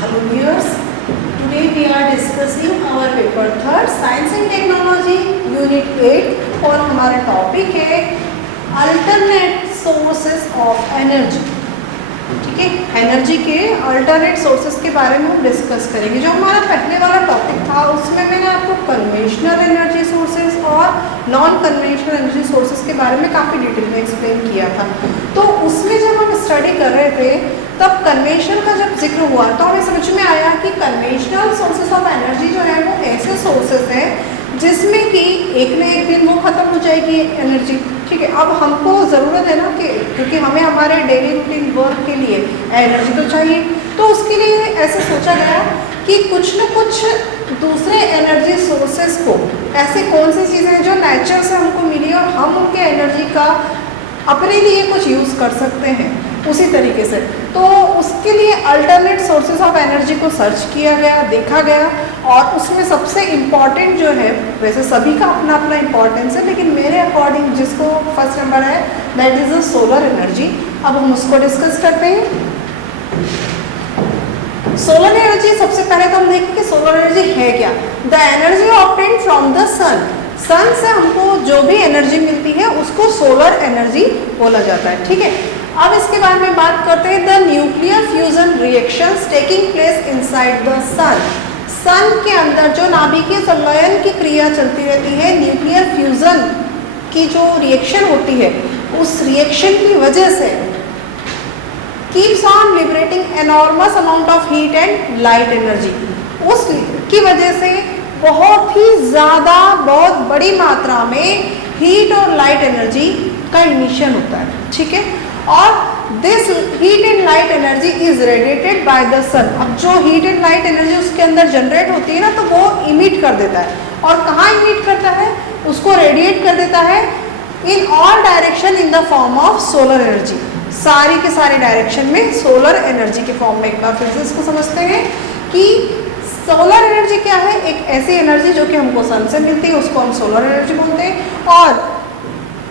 Hello viewers, today we are discussing our paper third Science and Technology Unit 8 और हमारा topic है alternate sources of energy. ठीक है, energy के alternate sources के बारे में हम डिस्कस करेंगे। जो हमारा पहले वाला टॉपिक था उसमें मैंने आपको कन्वेंशनल एनर्जी सोर्सेस और नॉन कन्वेंशनल एनर्जी सोर्सेस के बारे में काफ़ी डिटेल में एक्सप्लेन किया था। तो उसमें जब हम स्टडी कर रहे थे तब कन्वेंशनल का जब जिक्र हुआ तो हमें समझ में आया कि कन्वेंशनल सोर्सेस ऑफ एनर्जी जो है वो ऐसे सोर्सेस हैं जिसमें कि एक न एक दिन वो ख़त्म हो जाएगी एनर्जी। ठीक है, अब हमको ज़रूरत है ना कि क्योंकि हमें हमारे डेली रूटीन वर्क के लिए एनर्जी तो चाहिए, तो उसके लिए ऐसे सोचा गया कि कुछ न कुछ दूसरे एनर्जी सोर्सेस को, ऐसे कौन सी चीज़ें हैं जो नेचर से हमको मिली और हम उनके एनर्जी का अपने लिए कुछ यूज़ कर सकते हैं उसी तरीके से। तो उसके लिए अल्टरनेट सोर्सेज ऑफ एनर्जी को सर्च किया गया, देखा गया, और उसमें सबसे इम्पॉर्टेंट जो है, वैसे सभी का अपना अपना इम्पॉर्टेंस है, लेकिन मेरे अकॉर्डिंग जिसको फर्स्ट नंबर है that is the solar energy. अब हम उसको डिस्कस करते हैं। सोलर एनर्जी, सबसे पहले तो हम देखें कि सोलर एनर्जी है क्या। The energy obtained from the sun, sun से हमको जो भी एनर्जी मिलती है उसको सोलर एनर्जी बोला जाता है। ठीक है, अब इसके बारे में बात करते हैं। The nuclear fusion reactions taking place inside the sun, sun के अंदर जो नाभिकीय संलयन की क्रिया चलती रहती है, न्यूक्लियर फ्यूजन की जो रिएक्शन होती है उस रिएक्शन की वजह से keeps on liberating enormous amount of heat and light energy, उसकी वजह से बहुत ही ज़्यादा, बहुत बड़ी मात्रा में हीट और लाइट एनर्जी का इमिशन होता है। ठीक है, और this heat and light energy is radiated by the sun. अब जो हीट एंड लाइट एनर्जी उसके अंदर जनरेट होती है ना, तो वो इमिट कर देता है। और कहाँ इमिट करता है? उसको रेडिएट कर देता है in all direction in the form of solar energy, सारी के सारे डायरेक्शन में सोलर एनर्जी के फॉर्म में। एक बार फिर से इसको समझते हैं कि सोलर एनर्जी क्या है। एक ऐसी एनर्जी जो कि हमको सन से मिलती है उसको हम सोलर एनर्जी बोलते हैं। और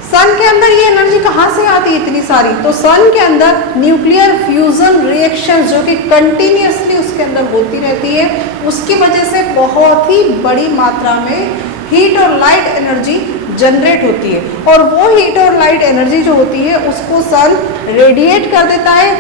सन के अंदर ये एनर्जी कहाँ से आती है इतनी सारी? तो सन के अंदर न्यूक्लियर फ्यूजन रिएक्शंस जो कि कंटिन्यूसली उसके अंदर होती रहती है, उसकी वजह से बहुत ही बड़ी मात्रा में हीट और लाइट एनर्जी जनरेट होती है। और वो हीट और लाइट एनर्जी जो होती है उसको सन रेडिएट कर देता है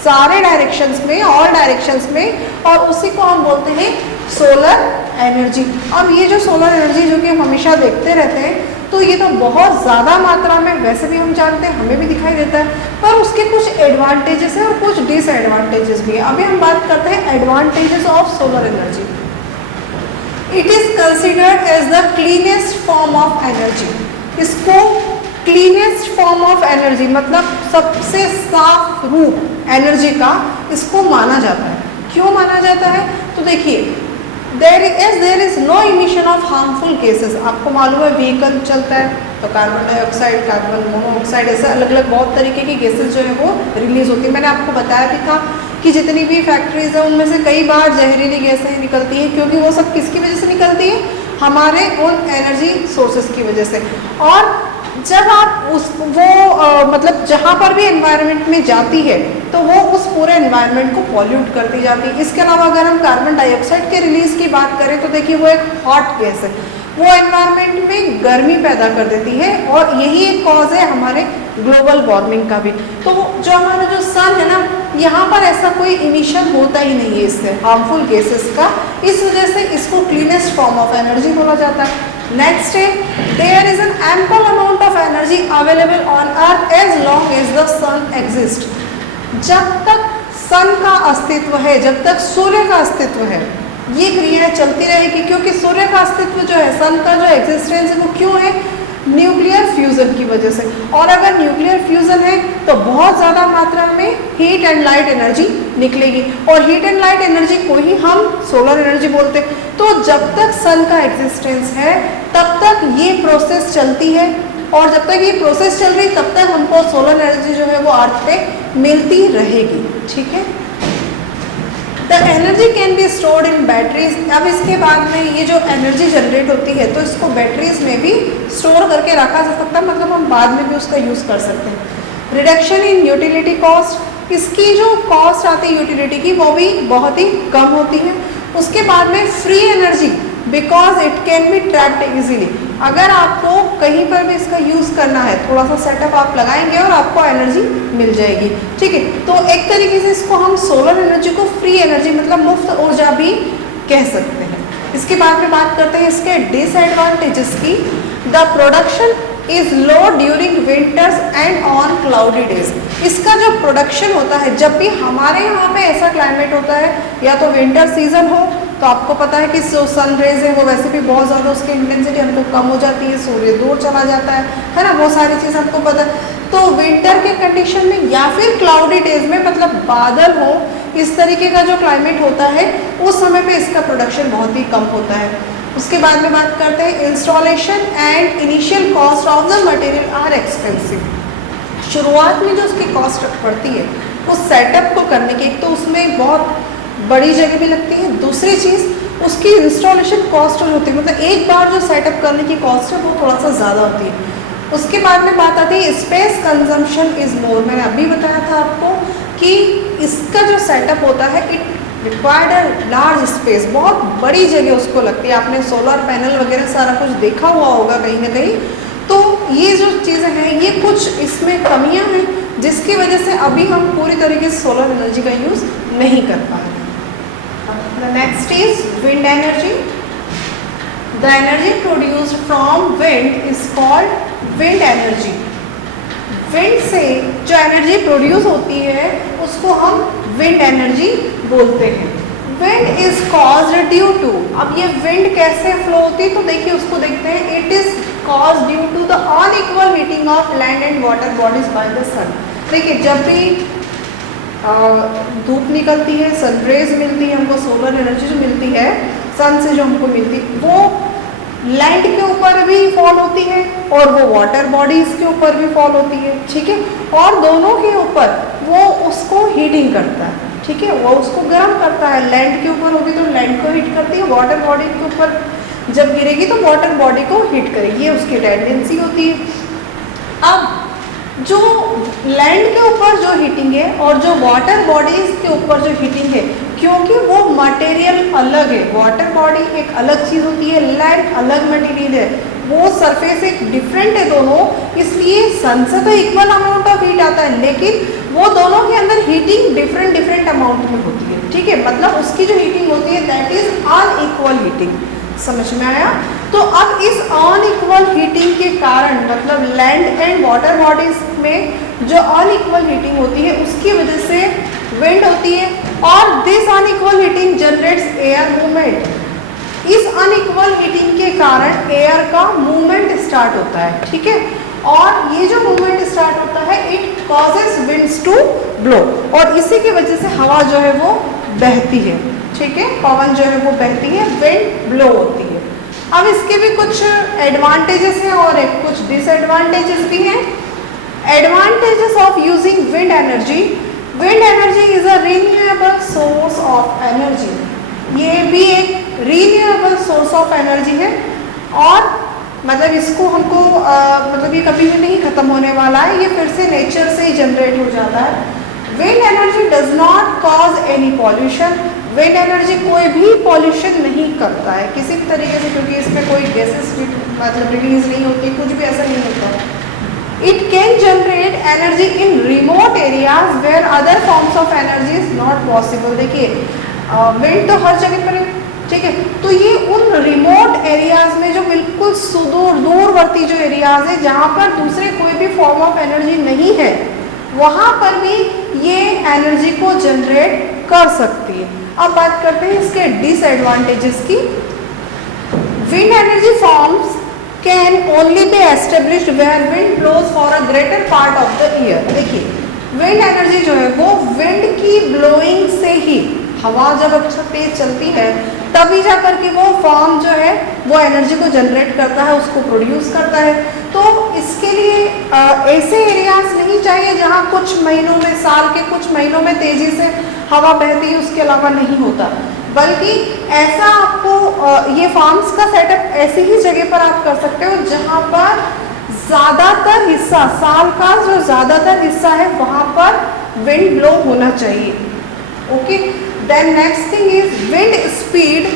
सारे डायरेक्शंस में, ऑल डायरेक्शंस में, और उसी को हम बोलते हैं सोलर एनर्जी। अब ये जो सोलर एनर्जी जो कि हम हमेशा देखते रहते हैं, तो ये तो बहुत ज़्यादा मात्रा में वैसे भी हम जानते हैं, हमें भी दिखाई देता है, पर उसके कुछ एडवांटेजेस हैं और कुछ डिसएडवांटेजेस भी हैं। अभी हम बात करते हैं advantages of solar energy. It is considered as the cleanest form of energy, इसको क्लीनेस्ट फॉर्म ऑफ एनर्जी मतलब सबसे साफ रूप एनर्जी का इसको माना जाता है। क्यों माना जाता है? तो देखिए, there is no emission of harmful gases. आपको मालूम है व्हीकल चलता है तो कार्बन डाइऑक्साइड, कार्बन मोनोऑक्साइड, ऐसे अलग अलग बहुत तरीके की गैसेस जो है वो रिलीज होती है। मैंने आपको बताया भी था कि जितनी भी फैक्ट्रीज हैं उनमें से कई बार जहरीली गैसें निकलती हैं, क्योंकि वो सब किसकी वजह से निकलती है? हमारे उन एनर्जी सोर्सेस की वजह से। और जब आप मतलब जहाँ पर भी एनवायरनमेंट में जाती है तो वो उस पूरे एनवायरनमेंट को पॉल्यूट करती जाती है। इसके अलावा अगर हम कार्बन डाइऑक्साइड के रिलीज की बात करें तो देखिए वो एक हॉट गैस है, वो एनवायरनमेंट में गर्मी पैदा कर देती है, और यही एक कॉज है हमारे ग्लोबल वार्मिंग का भी। तो जो हमारा जो सन है ना, यहाँ पर ऐसा कोई इमिशन होता ही नहीं है इससे हार्मफुल गैसेस का, इस वजह से इसको क्लीनेस्ट फॉर्म ऑफ एनर्जी बोला जाता है। नेक्स्ट है, there is an ample amount of energy available on earth as long as the sun exist. जब तक सन का अस्तित्व है, जब तक सूर्य का अस्तित्व है, ये क्रियाएं चलती रहेगी, क्योंकि सूर्य का अस्तित्व जो है, सन का जो एग्जिस्टेंस है वो क्यों है? न्यूक्लियर फ्यूजन की वजह से। और अगर न्यूक्लियर फ्यूजन है तो बहुत ज़्यादा मात्रा में हीट एंड लाइट एनर्जी निकलेगी, और हीट एंड लाइट एनर्जी को ही हम सोलर एनर्जी बोलते हैं। तो जब तक सन का एग्जिस्टेंस है तब तक ये प्रोसेस चलती है, और जब तक ये प्रोसेस चल रही तब तक हमको सोलर एनर्जी जो है वो अर्थ पे मिलती रहेगी। ठीक है, the energy can be stored in batteries. अब इसके बाद में ये जो एनर्जी जनरेट होती है तो इसको बैटरीज में भी स्टोर करके रखा जा सकता है, मतलब हम बाद में भी उसका यूज़ कर सकते हैं। रिडक्शन इन यूटिलिटी कॉस्ट, इसकी जो कॉस्ट आती है यूटिलिटी की वो भी बहुत ही कम होती है। उसके बाद में free energy, because it can be trapped easily. अगर आपको कहीं पर भी इसका यूज़ करना है, थोड़ा सा सेटअप आप लगाएंगे और आपको एनर्जी मिल जाएगी, ठीक है। तो एक तरीके से इसको हम सोलर एनर्जी को फ्री एनर्जी मतलब मुफ्त ऊर्जा भी कह सकते हैं। इसके बाद में बात करते हैं इसके डिसएडवांटेजेस की। The production is low during winters and on cloudy days. इसका जो प्रोडक्शन होता है, जब भी हमारे यहाँ पे ऐसा क्लाइमेट होता है, या तो विंटर सीजन हो तो आपको पता है कि जो सन रेज है वो वैसे भी बहुत ज़्यादा उसकी इंटेंसिटी हमको कम हो जाती है, सूर्य दूर चला जाता है ना, वो सारी चीज़ हमको पता है। तो विंटर के कंडीशन में या फिर क्लाउडी डेज में, मतलब बादल हो, इस तरीके का जो क्लाइमेट होता है उस समय पे इसका प्रोडक्शन बहुत ही कम होता है। उसके बाद में बात करते हैं installation and initial cost of the material are expensive. शुरुआत में जो उसकी कॉस्ट पड़ती है उस सेटअप को करने की, एक तो उसमें बहुत बड़ी जगह भी लगती है, दूसरी चीज़ उसकी इंस्टॉलेशन कॉस्ट होती है, मतलब एक बार जो सेटअप करने की कॉस्ट है वो थोड़ा सा ज़्यादा होती है। उसके बाद में बात आती है स्पेस कंजम्पशन इज़ मोर। मैंने अभी बताया था आपको कि इसका जो सेटअप होता है it required a large space, बहुत बड़ी जगह उसको लगती है। आपने सोलर पैनल वगैरह सारा कुछ देखा हुआ होगा कहीं ना कहीं। तो ये जो चीज़ें हैं ये कुछ इसमें कमियां हैं जिसकी वजह से अभी हम पूरी तरीके से सोलर एनर्जी का यूज़ नहीं कर पा रहे। The next is wind energy. The energy produced from wind is called wind energy. Wind से जो एनर्जी प्रोड्यूस होती है उसको हम विंड एनर्जी बोलते हैं। Wind is caused due to, अब ये विंड कैसे फ्लो होती है तो देखिए उसको देखते हैं। It is caused due to the unequal heating of land and water bodies by the sun. देखिए जब भी धूप निकलती है, सनरेज मिलती है हमको, सोलर एनर्जी जो मिलती है सन से जो हमको मिलती है वो लैंड के ऊपर भी फॉल होती है और वो वाटर बॉडीज के ऊपर भी फॉल होती है, ठीक है। और दोनों के ऊपर वो उसको हीटिंग करता है, ठीक है, वो उसको गर्म करता है। लैंड के ऊपर होगी तो लैंड को हीट करती है, वाटर बॉडी के ऊपर जब गिरेगी तो वाटर बॉडी को हीट करेगी, ये उसकी टेंडेंसी होती है। अब जो लैंड के ऊपर जो हीटिंग है और जो वाटर बॉडीज के ऊपर जो हीटिंग है, क्योंकि वो मटेरियल अलग है, वाटर बॉडी एक अलग चीज़ होती है, लैंड अलग मटेरियल है, वो सरफेस एक डिफरेंट है दोनों, इसलिए सन से तो इक्वल अमाउंट ऑफ हीट आता है लेकिन वो दोनों के अंदर हीटिंग डिफरेंट अमाउंट में होती है, ठीक है। मतलब उसकी जो हीटिंग होती है दैट इज अनइक्वल हीटिंग। समझ में आया? तो अब इस अनइक्वल हीटिंग के कारण, मतलब लैंड एंड वाटर बॉडीज में जो अनइक्वल हीटिंग होती है उसकी वजह से विंड होती है और this unequal heating generates air movement. इस अनइक्वल हीटिंग के कारण एयर का मूवमेंट स्टार्ट होता है, ठीक है। और ये जो मूवमेंट स्टार्ट होता है it causes winds to blow, और इसी की वजह से हवा जो है वो बहती है, ठीक है, पवन जो है वो बहती है, विंड ब्लो होती है। अब इसके भी कुछ एडवांटेजेस हैं और कुछ डिसएडवांटेजेस भी हैं। Advantages of using wind energy. Wind energy is a renewable source of energy. ये भी एक रिन्यूएबल सोर्स ऑफ एनर्जी है और मतलब इसको हमको मतलब ये कभी भी नहीं खत्म होने वाला है, ये फिर से नेचर से ही जनरेट हो जाता है। Wind energy does not cause any pollution. Wind energy कोई भी पॉल्यूशन नहीं करता है किसी भी तरीके से, क्योंकि इसमें कोई गैसेस मतलब रिलीज नहीं होती, कुछ भी ऐसा नहीं होता। It can generate energy in remote areas where other forms of energy is not possible. देखिए विंड तो हर जगह पर है, ठीक है, तो ये उन रिमोट एरियाज में जो बिल्कुल सुदूर दूरवर्ती जो एरियाज है जहाँ पर दूसरे कोई भी फॉर्म ऑफ एनर्जी नहीं है वहाँ पर भी ये एनर्जी को जनरेट कर सकती है। अब बात करते हैं इसके डिसएडवांटेजेस की। Wind energy forms can only be established where wind blows for a greater part of the year. देखिए विंड एनर्जी जो है वो विंड की ब्लोइंग से ही, हवा जब अच्छा तेज चलती है तभी जा करके वो फॉर्म जो है वो एनर्जी को जनरेट करता है, उसको प्रोड्यूस करता है। तो इसके लिए ऐसे एरियाज नहीं चाहिए जहाँ कुछ महीनों में, साल के कुछ महीनों में तेजी से हवा बहती है, उसके अलावा नहीं होता, बल्कि ऐसा आपको ये फार्म्स का सेटअप ऐसी ही जगह पर आप कर सकते हो जहाँ पर ज़्यादातर हिस्सा, साल का जो ज़्यादातर हिस्सा है वहाँ पर विंड ब्लो होना चाहिए। Okay, then next thing is wind speed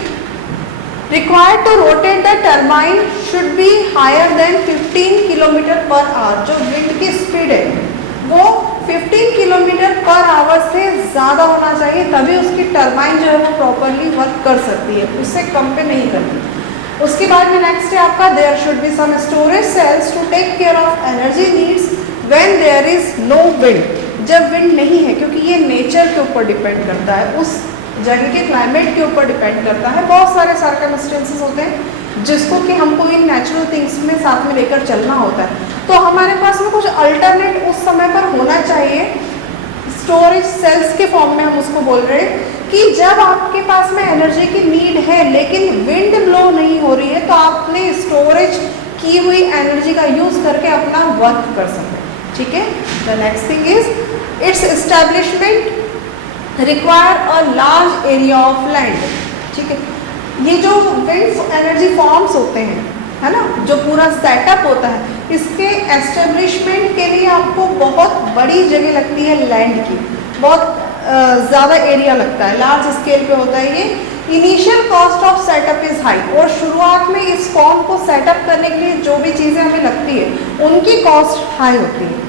required to rotate the turbine should be higher than 15 kilometre per hour. जो विंड की स्पीड है वो 15 किलोमीटर पर आवर से ज़्यादा होना चाहिए, तभी उसकी टर्बाइन जो है वो प्रॉपरली वर्क कर सकती है, उससे कम पे नहीं करती। उसके बाद में नेक्स्ट है आपका there should be some storage cells to take care of energy needs when there is no wind. जब विंड नहीं है, क्योंकि ये नेचर के ऊपर डिपेंड करता है, उस जगह के क्लाइमेट के ऊपर डिपेंड करता है। बहुत सारे सर्कमस्टेंसेस होते हैं जिसको कि हमको इन नेचुरल थिंग्स में साथ में लेकर चलना होता है। तो हमारे पास में कुछ अल्टरनेट उस समय पर होना चाहिए, स्टोरेज सेल्स के फॉर्म में हम उसको बोल रहे हैं कि जब आपके पास में एनर्जी की नीड है लेकिन विंड ब्लो नहीं हो रही है, तो आपने स्टोरेज की हुई एनर्जी का यूज़ करके अपना वर्क कर सकते हैं। ठीक है, the next thing is it's establishment require a large area of land. ठीक है, ये जो विंड एनर्जी फॉर्म्स होते हैं, है ना, जो पूरा सेटअप होता है, इसके एस्टेब्लिशमेंट के लिए आपको बहुत बड़ी जगह लगती है, लैंड की बहुत ज़्यादा एरिया लगता है, लार्ज स्केल पे होता है ये। Initial cost of setup is high, और शुरुआत में इस फॉर्म को सेटअप करने के लिए जो भी चीज़ें हमें लगती है उनकी कॉस्ट हाई होती है।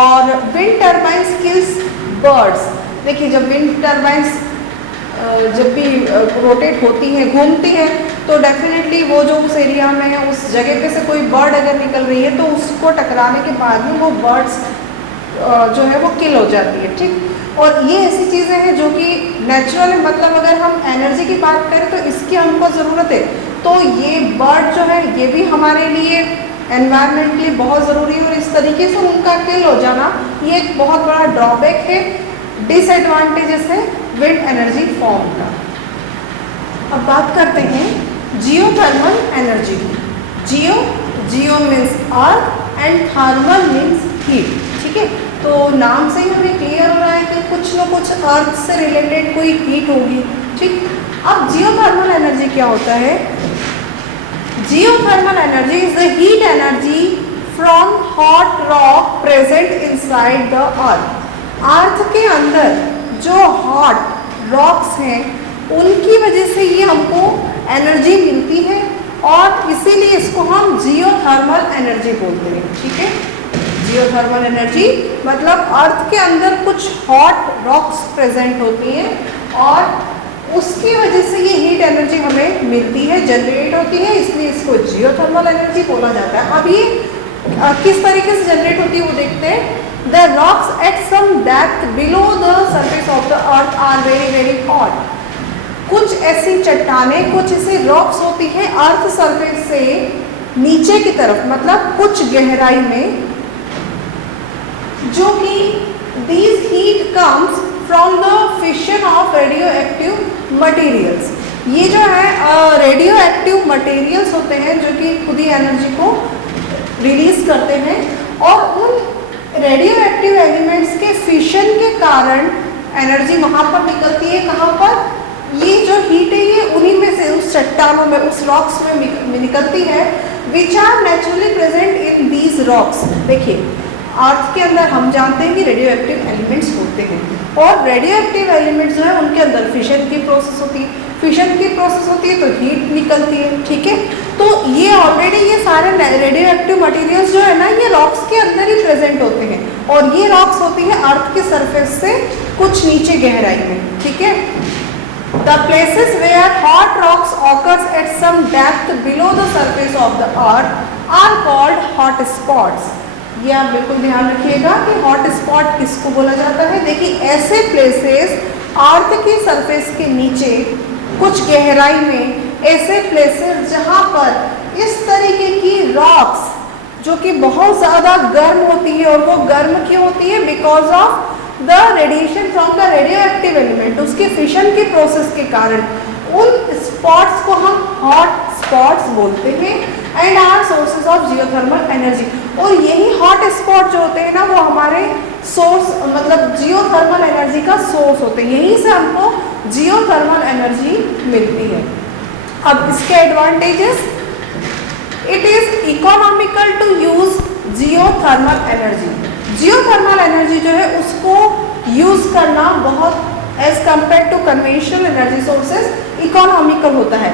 और विंड टर्बाइन किल्स बर्ड्स। देखिए, जब विंड टर्बाइंस जब भी रोटेट होती हैं, घूमती हैं, तो डेफिनेटली वो जो उस एरिया में है, उस जगह पे से कोई बर्ड अगर निकल रही है तो उसको टकराने के बाद में वो बर्ड्स जो है वो किल हो जाती है। ठीक, और ये ऐसी चीज़ें हैं जो कि नेचुरल, मतलब अगर हम एनर्जी की बात करें तो इसकी हमको ज़रूरत है, तो ये बर्ड जो है ये भी हमारे लिए एनवायरनमेंट के लिए बहुत ज़रूरी है, और इस तरीके से उनका किल हो जाना ये एक बहुत बड़ा ड्रॉबैक है, डिसएडवांटेजेस है विंड एनर्जी फॉर्म का। अब बात करते हैं जियोथर्मल एनर्जी की। जियो means earth and thermal means heat. ठीक है, तो नाम से ही हमें क्लियर हो रहा है कि कुछ न कुछ अर्थ से रिलेटेड कोई हीट होगी। ठीक, अब जियोथर्मल एनर्जी क्या होता है? Geothermal energy is the heat energy from hot rock present inside the earth. Earth के अंदर जो हॉट रॉक्स हैं उनकी वजह से ये हमको एनर्जी मिलती है, और इसीलिए इसको हम जियोथर्मल एनर्जी बोलते हैं। ठीक है, जियोथर्मल एनर्जी मतलब अर्थ के अंदर कुछ हॉट रॉक्स प्रेजेंट होती हैं और उसकी वजह से ये हीट एनर्जी हमें मिलती है, जनरेट होती है, इसलिए इसको जियोथर्मल एनर्जी बोला जाता है। अब ये किस तरीके से जनरेट होती है वो देखते हैं। The rocks at some depth below the surface of the earth are very very hot. कुछ ऐसी चट्टानें, कुछ ऐसी रॉक्स होती हैं अर्थ सरफेस से नीचे की तरफ, मतलब कुछ गहराई में, जो कि these heat comes from the fission of radioactive materials. ये जो है रेडियो एक्टिव मटेरियल्स होते हैं जो कि खुद ही एनर्जी को रिलीज करते हैं, और उन रेडियो एक्टिव एलिमेंट्स के फिशन के कारण एनर्जी वहाँ पर निकलती है। कहाँ पर? ये जो हीट है ये उन्हीं में से, उस चट्टानों में, उस रॉक्स में निकलती है, which are naturally present in these rocks. देखिए, अर्थ के अंदर हम जानते हैं कि रेडियो एक्टिव एलिमेंट्स होते हैं, और रेडियो एक्टिव एलिमेंट्स जो है उनके अंदर फिशन की प्रोसेस होती है, फिशन की प्रोसेस होती है तो हीट निकलती है। ठीक है, तो ये ऑलरेडी ये सारे रेडियो एक्टिव मटेरियल्स जो है ना ये रॉक्स के अंदर ही प्रेजेंट होते हैं, और ये रॉक्स होती है अर्थ के सरफेस से कुछ नीचे गहराई में। ठीक है, the places where hot rocks occurs at some depth below the surface of the earth are called hot spots. ये आप बिल्कुल ध्यान रखिएगा कि हॉट स्पॉट किसको बोला जाता है। देखिए, ऐसे प्लेसेस अर्थ के सरफेस के नीचे कुछ गहराई में, ऐसे प्लेसेस जहाँ पर इस तरीके की रॉक्स जो कि बहुत ज़्यादा गर्म होती है, और वो गर्म क्यों होती है? Because of the radiation from the radio active element, उसके फिशन के प्रोसेस के कारण उन स्पॉट्स को हम हॉट स्पॉट्स बोलते हैं, and are sources of geothermal energy. और यही हॉट स्पॉट जो होते हैं ना वो हमारे सोर्स, मतलब जियोथर्मल एनर्जी का सोर्स होते हैं, यहीं से हमको जियोथर्मल एनर्जी मिलती है। अब इसके advantages, it is economical to use geothermal energy. Geothermal energy जो है उसको यूज़ करना बहुत as compare to conventional energy sources economical होता है।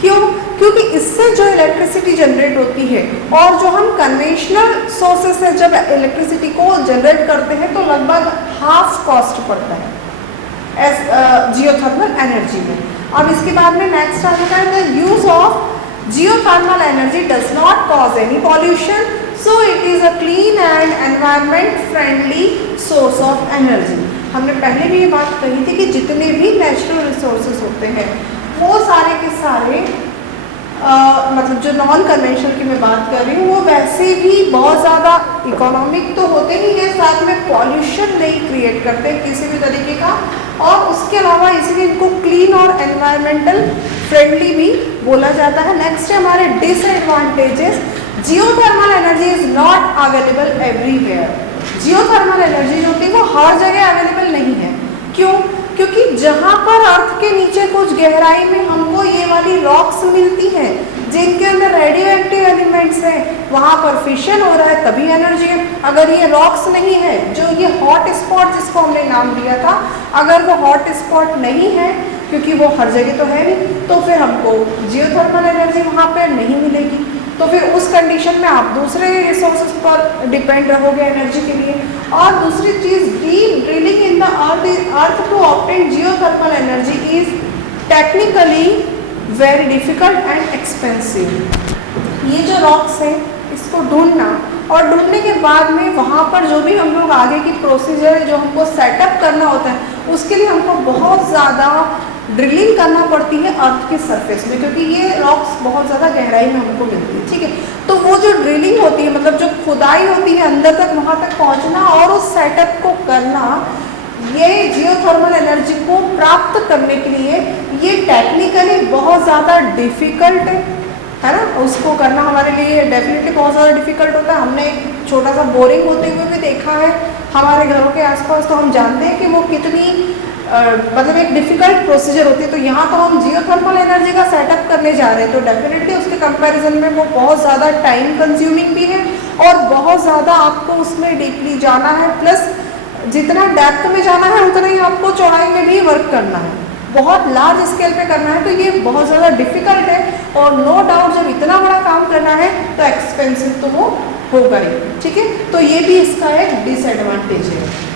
क्यों? क्योंकि इससे जो इलेक्ट्रिसिटी जनरेट होती है और जो हम कन्वेंशनल सोर्सेस से जब इलेक्ट्रिसिटी को जनरेट करते हैं तो लगभग हाफ कॉस्ट पड़ता है एज जियोथर्मल एनर्जी में। अब इसके बाद में नेक्स्ट आता है the use of geothermal energy does not cause any pollution, so it is a clean and environment friendly source of energy. हमने पहले भी ये बात कही थी कि जितने भी नेचुरल रिसोर्सेज होते हैं वो सारे के सारे मतलब जो नॉन कन्वेंशनल की मैं बात कर रही हूँ वो वैसे भी बहुत ज़्यादा इकोनॉमिक तो होते ही हैं, साथ में पॉल्यूशन नहीं क्रिएट करते किसी भी तरीके का, और उसके अलावा इसलिए इनको क्लीन और एनवायरमेंटल फ्रेंडली भी बोला जाता है। नेक्स्ट है हमारे disadvantages. Geothermal energy is not available everywhere. Geothermal energy जो होती है वो हर जगह अवेलेबल नहीं है। क्यों? क्योंकि जहाँ पर अर्थ के नीचे कुछ गहराई में हमको ये वाली रॉक्स मिलती हैं जिनके अंदर रेडियो एक्टिव एलिमेंट्स हैं, वहाँ पर फिशन हो रहा है तभी एनर्जी है। अगर ये रॉक्स नहीं है, जो ये हॉट स्पॉट जिसको हमने नाम दिया था, अगर वो हॉट स्पॉट नहीं है क्योंकि वो हर जगह तो है नहीं, तो फिर हमको जियोथर्मल एनर्जी वहाँ पर नहीं मिलेगी। तो फिर उस कंडीशन में आप दूसरे रिसोर्सेज पर डिपेंड रहोगे एनर्जी के लिए। और दूसरी चीज़, deep drilling in the earth to obtain geothermal energy is technically very difficult and expensive. ये जो रॉक्स हैं इसको ढूंढना और ढूंढने के बाद में वहाँ पर जो भी हम लोग आगे की प्रोसीजर जो हमको सेटअप करना होता है उसके लिए हमको बहुत ज़्यादा ड्रिलिंग करना पड़ती है अर्थ के सरफेस में, क्योंकि ये रॉक्स बहुत ज़्यादा गहराई में हमको मिलती है। ठीक है, तो वो जो ड्रिलिंग होती है मतलब जो खुदाई होती है अंदर तक, वहाँ तक पहुँचना और उस सेटअप को करना, ये जियोथर्मल एनर्जी को प्राप्त करने के लिए ये टेक्निकली बहुत ज़्यादा डिफ़िकल्ट है ना। उसको करना हमारे लिए डेफिनेटली बहुत ज़्यादा डिफ़िकल्ट होता है। हमने एक छोटा सा बोरिंग होते हुए भी देखा है हमारे घरों के आसपास, तो हम जानते हैं कि वो कितनी मतलब एक डिफ़िकल्ट प्रोसीजर होती है। तो यहाँ तो हम जियोथर्मल एनर्जी का सेटअप करने जा रहे हैं, तो डेफिनेटली उसके कंपैरिजन में वो बहुत ज़्यादा टाइम कंज्यूमिंग भी है और बहुत ज़्यादा आपको उसमें डीपली जाना है, प्लस जितना डेप्थ में जाना है उतना ही आपको चौड़ाई में भी वर्क करना है, बहुत लार्ज स्केल पे करना है। तो ये बहुत ज़्यादा डिफ़िकल्ट है और नो डाउट जब इतना बड़ा काम करना है तो एक्सपेंसिव तो वो होगा ही। ठीक है, तो ये भी इसका एक डिसएडवांटेज है।